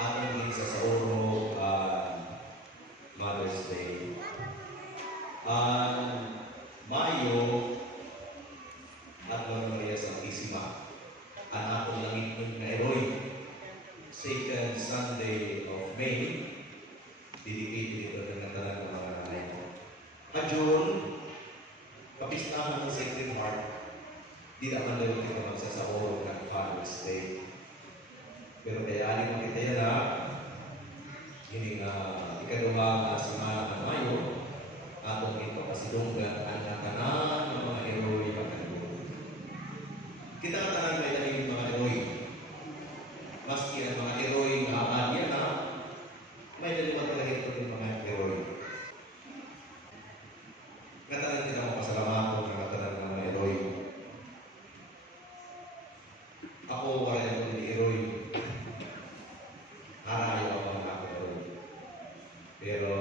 ating isasauro Mother's Day. Mayo at Maria Santisima, ang atong langit ng Nairobi, second Sunday of May, dedicated ito ng talan ng mga nanay ko. At June, kapistahan ng Sacred Heart, di naman daw kita magsasauro ng Father's Day. Pero kaya alin mo kita yan na, hining ikaduha na simana ng Mayo, atong ito kasilunggan ang tanan ng mga heroy pagkaluto. Kita ang tanan may daling yung mga heroy. Maski ang mga heroy na aman na, may daling talaga ito yung mga heroy. Katanan kita mo pasalamat ko ng katanan ng mga heroy. Ako wala ito ni heroy. Harayo ako ng ako heroy. Pero,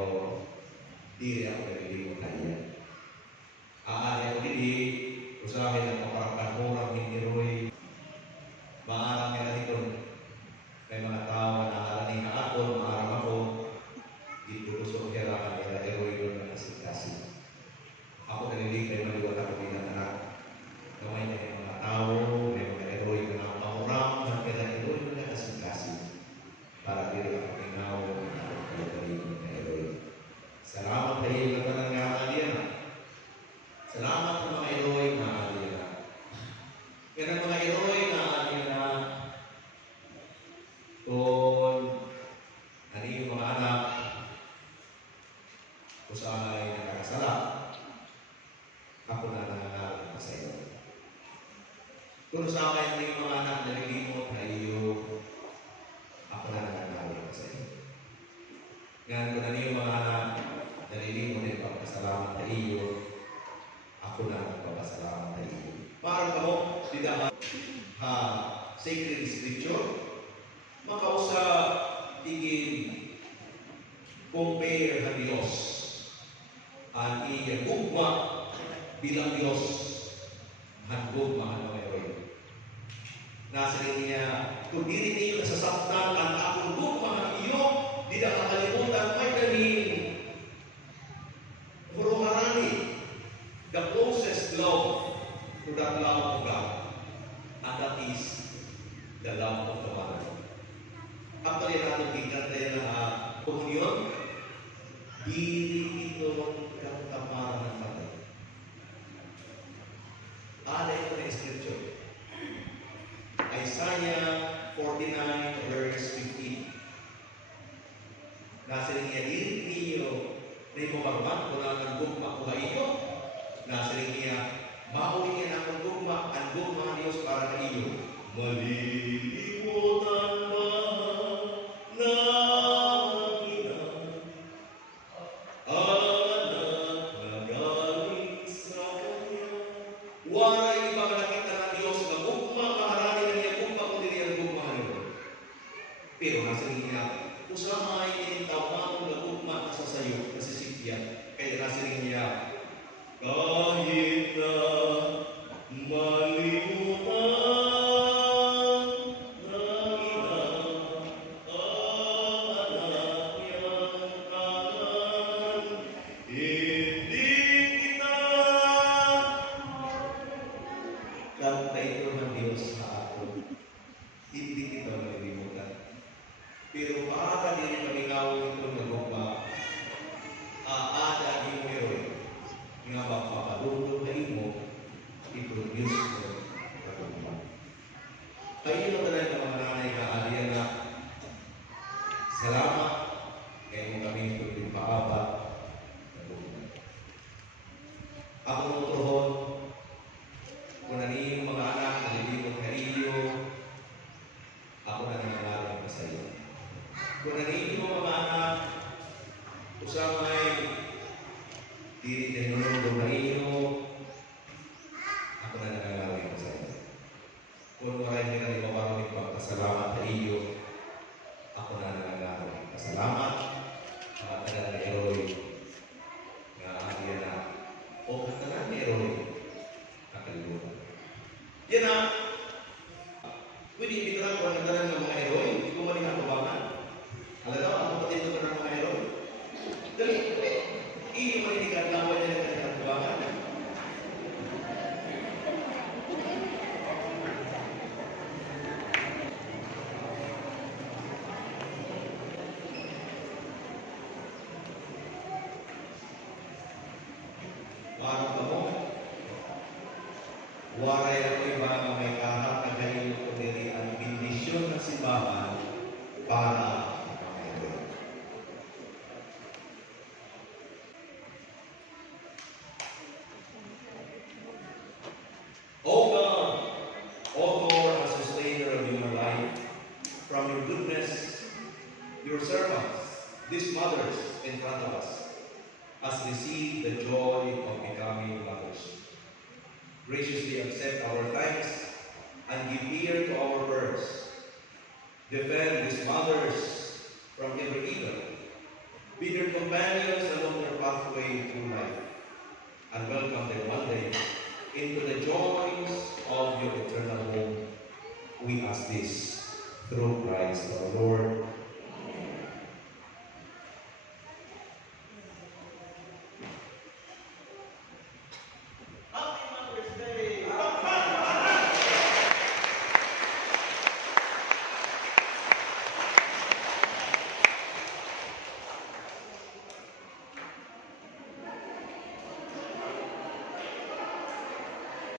dili ako nalilimutan na iyan. Aari ako dili, usahin ang kaparapan-murang ni heroy. Maarang nila dito, may mga tao na naaraning na ako, maarang ako, dito kailangan nila heroy doon na kasi. Ako naliligay maliwat ako bilang anak. Gawin niya yung mga tao, may mga heroy na nakapangurang, mga kailang heroy na kasi. Para dili ako tingaw ng akong kalagaling na heroy. Salamat sa iyo na tanang nga alien. Salamat sa mga heroy na alien. Kaya ng mga heroy na alien na kung ano yung mga anak kung saan ay nakakasala, ako na nangangaral sa iyo. Kung saan ay yung mga anak na nalimot na iyo, ako na nangangaral sa iyo. Ngayon ko na yung mga anak nalilimot din pagpasalamat sa iyo, ako na nagpapasalamat sa iyo. Parang ako, tidak sacred scripture, makausa tigin compare sa Diyos ang iya gugma bilang Diyos ang gugma ang mga heroy. Nasa rin niya, kung diri niyo nasasaktan ang akong gugma ang iyo, di na kakalimutan may ganin. Furuharani, the closest love to that love of God, and that is the love of the Mother. Actually, natin tingnan tayo na komunyon, diri ito ang kapara ng Mother. Ito na scripture. Isaiah 49 verse 15. Nasa rin niya, diri niyo na ipamarman ko na ang gugma ko iyo. Nasa rin niya, mauli niya na ang gugma ng Diyos para na iyo. Malilimutan ba na ina ang anak na galing sa Kanya? Waray ibang nakita ng Diyos na gugma, maharani na niya gugma kung dili ang gugma niyo. Pero nasa rin niya, usama ay inintaw na gugma sa sayo, kasi Sipya. Kaya nasa rin niya, kahit na malimutan na ina ang anak niyang kanan, hindi kita kanta ito ng Diyos sa atin. Hindi kita malilimutan. Pero para din malingaw ito na gugma, aada yung heroy nga magpapadulog na imo, i-produce ko na gugma. Kayo na talaga mga nanay na alien na salamat kaya kung kami ito yung paabat na gugma. Ako nutuhon, kung naniyo mga anak, nalilibot na iyo, ako na nangangalan pa sa iyo. Kung naniyo mga anak, usamay, diri tinulog na iyo, ako na nangangalan pa sa iyo. Kung maray nila ipaparamit pagpasalamat sa iyo, ako na nangangalan pa. Salamat, mga tanan na heroy, nga ahliya na, o katanan na heroy, kakalimutan. Yan na, pwede ibitaran ko ang tanan ng mga heroy, kung mali ang kabangan. waray ako iba nga may kahap na kayo ko diri ang bendisyon ng simbahan para makayo. O God, author and sustainer of human life, from your goodness, your servants, these mothers in front of us, has received the joy of becoming mothers. Graciously accept our thanks and give ear to our prayers. Defend these mothers from every evil. Be their companions along their pathway through life, and welcome them one day into the joys of your eternal home. We ask this through Christ our Lord.